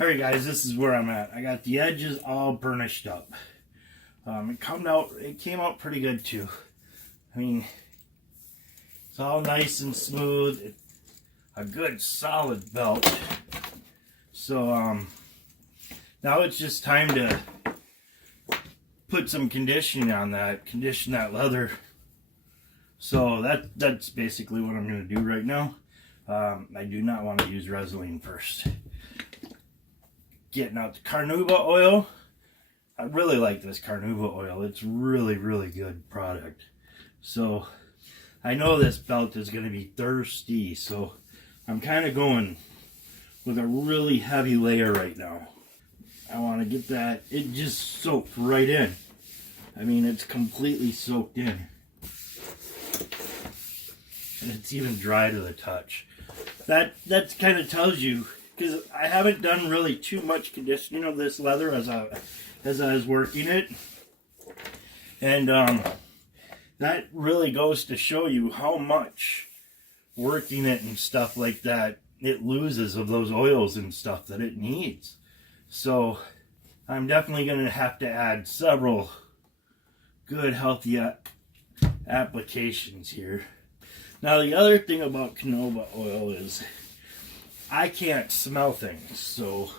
Alright guys, this is where I'm at. I got the edges all burnished up. It came out pretty good too. I mean, it's all nice and smooth. A good solid belt. So now it's just time to put some conditioning on that, condition that leather. So that's basically what I'm going to do right now. I do not want to use Resolene first. Getting out the carnauba oil. I really like this carnauba oil. It's really good product. So I know this belt is going to be thirsty, so I'm kind of going with a really heavy layer right now. I want to get that, it just soaked right in. I mean, it's completely soaked in. And it's even dry to the touch. That kind of tells you, because I haven't done really too much conditioning of this leather as I was working it. And that really goes to show you how much working it and stuff like that it loses of those oils and stuff that it needs. So I'm definitely going to have to add several good healthy applications here. Now the other thing about carnauba oil is I can't smell things, so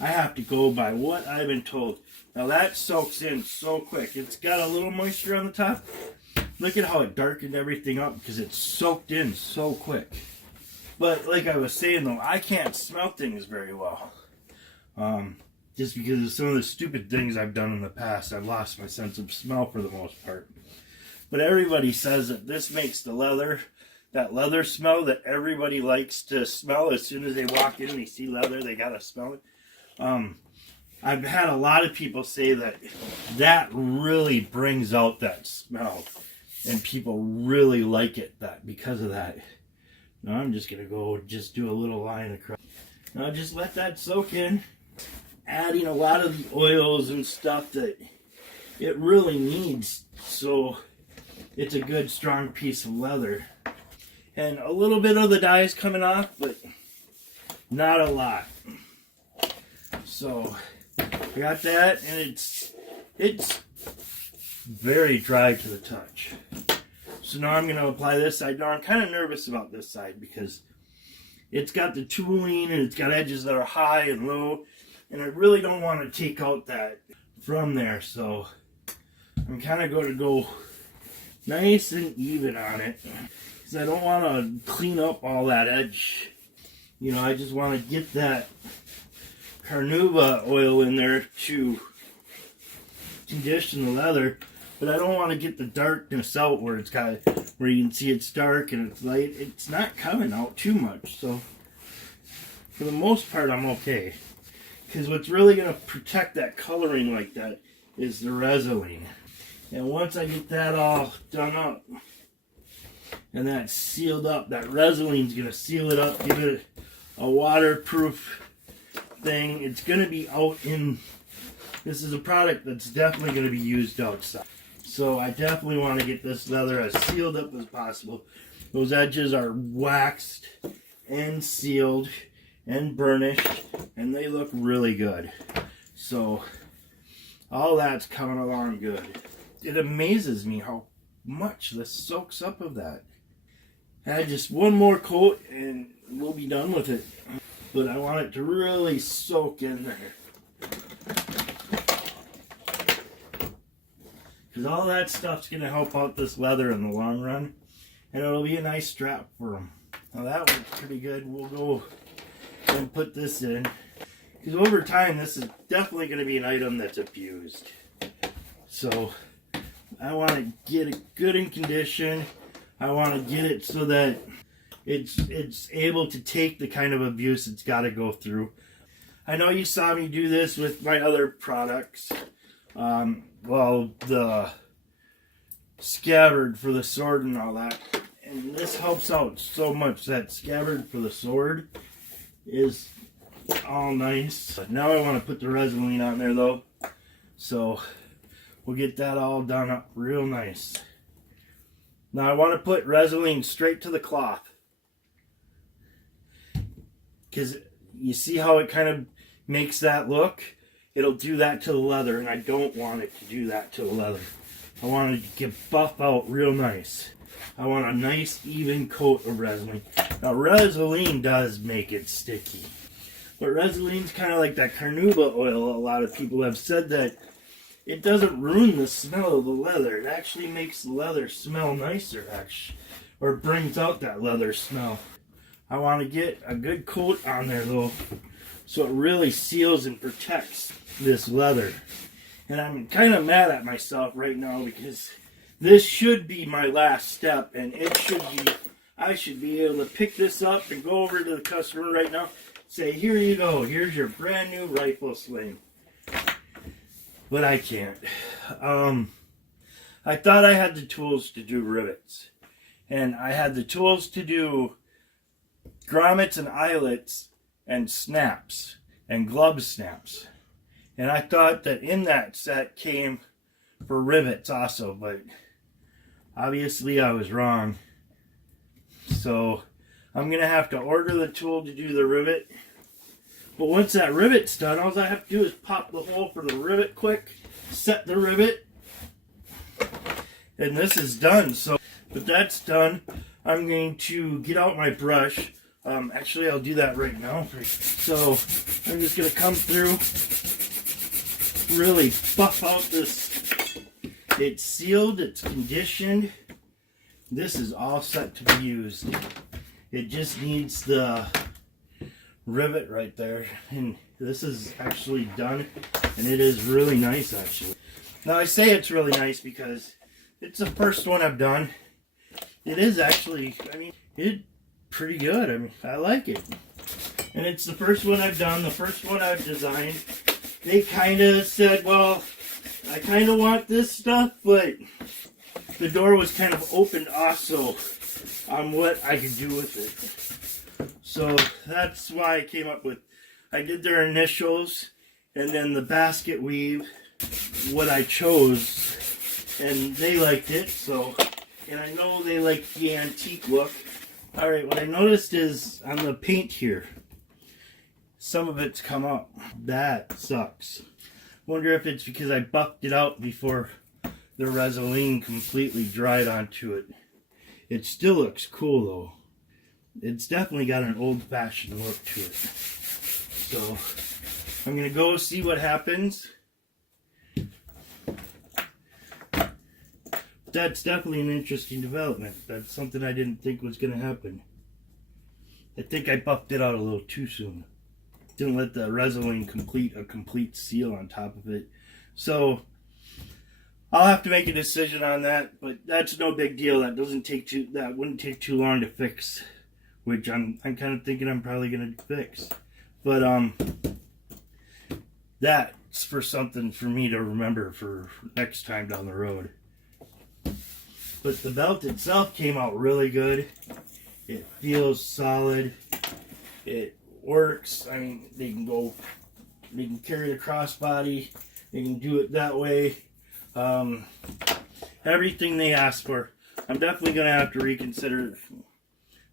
I have to go by what I've been told. Now that soaks in so quick. It's got a little moisture on the top. Look at how it darkened everything up because it's soaked in so quick. But like I was saying though, I can't smell things very well. Just because of some of the stupid things I've done in the past. I've lost my sense of smell for the most part. But everybody says that this makes the leather, that leather smell that everybody likes to smell as soon as they walk in and they see leather, they gotta smell it. I've had a lot of people say that that really brings out that smell, and people really like it because of that. Now I'm just gonna go just do a little line across. Now just let that soak in, adding a lot of the oils and stuff that it really needs, so it's a good strong piece of leather. And a little bit of the dye is coming off, but not a lot. So I got that, and it's very dry to the touch. So now I'm going to apply this side. Now I'm kind of nervous about this side because it's got the tooling and it's got edges that are high and low, and I really don't want to take out that from there. So I'm kind of going to go nice and even on it because I don't want to clean up all that edge. You know, I just want to get that carnauba oil in there to condition the leather, but I don't want to get the darkness out where where you can see it's dark and it's light. It's not coming out too much, so for the most part I'm okay. Because what's really going to protect that coloring like that is the Resolene. And once I get that all done up and that's sealed up, that Resolene's going to seal it up, give it a waterproof thing. It's going to be out in, this is a product that's definitely going to be used outside. So I definitely want to get this leather as sealed up as possible. Those edges are waxed and sealed and burnished, and they look really good. So all that's coming along good. It amazes me how much this soaks up of that. Add just one more coat and we'll be done with it. But I want it to really soak in there. Because all that stuff's going to help out this leather in the long run. And it'll be a nice strap for them. Now that works pretty good. We'll go and put this in. Because over time this is definitely going to be an item that's abused. So I want to get it good in condition. I want to get it so that it's able to take the kind of abuse it's got to go through. I know you saw me do this with my other products. Well, the scabbard for the sword and all that. And this helps out so much. That scabbard for the sword is all nice. But now I want to put the Resolene on there though. So we'll get that all done up real nice. Now I want to put Resolene straight to the cloth. Because you see how it kind of makes that look, it'll do that to the leather, and I don't want it to do that to the leather. I want it to get buff out real nice. I want a nice even coat of Resolene. Now Resolene does make it sticky, but Resoline's kind of like that carnauba oil. A lot of people have said that it doesn't ruin the smell of the leather. It actually makes the leather smell nicer, actually, or brings out that leather smell. I want to get a good coat on there though, so it really seals and protects this leather. And I'm kind of mad at myself right now because this should be my last step, and I should be able to pick this up and go over to the customer right now, say, here you go, here's your brand new rifle sling. But I can't. I thought I had the tools to do rivets, and I had the tools to do grommets and eyelets and snaps and glove snaps. And I thought that in that set came for rivets also, but obviously I was wrong. So I'm going to have to order the tool to do the rivet. But once that rivet's done, all I have to do is pop the hole for the rivet quick, set the rivet, and this is done. So, but that's done. I'm going to get out my brush. Actually, I'll do that right now. So I'm just going to come through, really buff out this. It's sealed, it's conditioned. This is all set to be used. It just needs the rivet right there, and this is actually done, and it is really nice actually. Now I say it's really nice because it's the first one I've done. It is actually, I mean, it's pretty good. I mean, I like it, and it's the first one I've done, the first one I've designed. They kind of said, well, I kind of want this stuff, but the door was kind of opened also on what I could do with it. So that's why I came up with, I did their initials and then the basket weave, what I chose, and they liked it. So, and I know they like the antique look. All right, what I noticed is on the paint here, some of it's come up. That sucks. Wonder if it's because I buffed it out before the Resolene completely dried onto it. It still looks cool though. It's definitely got an old-fashioned look to it. So I'm gonna go see what happens. That's definitely an interesting development. That's something I didn't think was gonna happen. I think I buffed it out a little too soon. Didn't let the Resolene complete a complete seal on top of it. So I'll have to make a decision on that, but that's no big deal. That wouldn't take too long to fix, which I'm kind of thinking I'm probably gonna fix. But that's for something for me to remember for next time down the road. But the belt itself came out really good. It feels solid. It works. I mean, they can carry the crossbody. They can do it that way. Everything they asked for. I'm definitely going to have to reconsider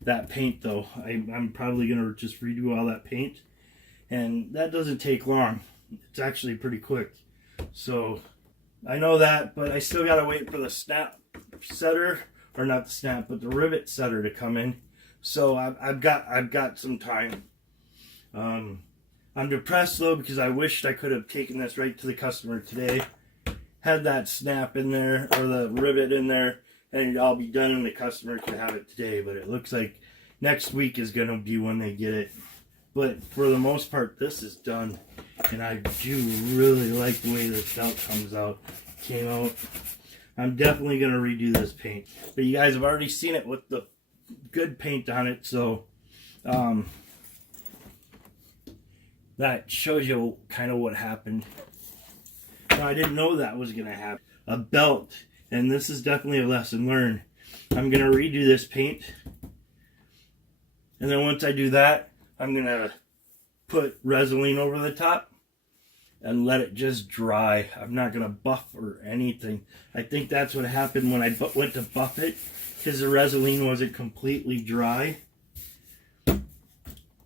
that paint though. I'm probably going to just redo all that paint. And that doesn't take long. It's actually pretty quick. So I know that, but I still got to wait for the snap setter, or not the snap, but the rivet setter to come in. So I've got some time. I'm depressed though because I wished I could have taken this right to the customer today. Had that snap in there, or the rivet in there, and it'd all be done and the customer could have it today. But it looks like next week is going to be when they get it. But for the most part, this is done. And I do really like the way this belt came out. I'm definitely going to redo this paint. But you guys have already seen it with the good paint on it. So that shows you kind of what happened. Now, I didn't know that was going to happen. A belt. And this is definitely a lesson learned. I'm going to redo this paint. And then once I do that, I'm going to put Resolene over the top and let it just dry. I'm not going to buff or anything. I think that's what happened when I went to buff it, because the Resolene wasn't completely dry.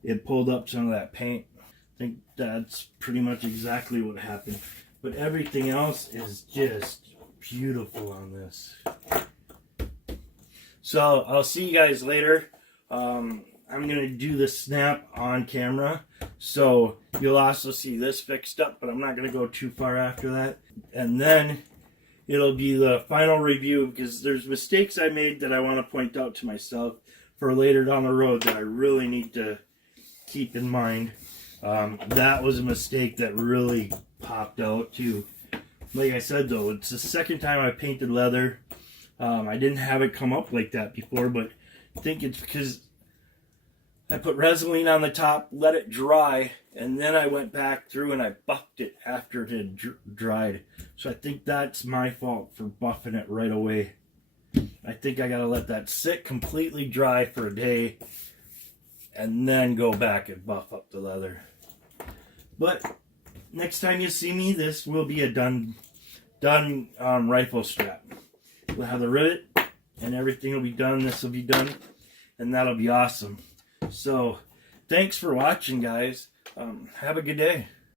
It pulled up some of that paint. think that's pretty much exactly what happened. But everything else is just beautiful on this. So I'll see you guys later. I'm going to do the snap on camera. So you'll also see this fixed up, but I'm not going to go too far after that. And then it'll be the final review, because there's mistakes I made that I want to point out to myself for later down the road that I really need to keep in mind. That was a mistake that really popped out too. Like I said though, it's the second time I painted leather. I didn't have it come up like that before, but I think it's because I put Resin on the top, let it dry, and then I went back through and I buffed it after it had dried. So I think that's my fault for buffing it right away. I think I gotta let that sit completely dry for a day and then go back and buff up the leather. But next time you see me, this will be a done rifle strap. We'll have the rivet and everything will be done. This will be done, and that'll be awesome. So thanks for watching, guys. Have a good day.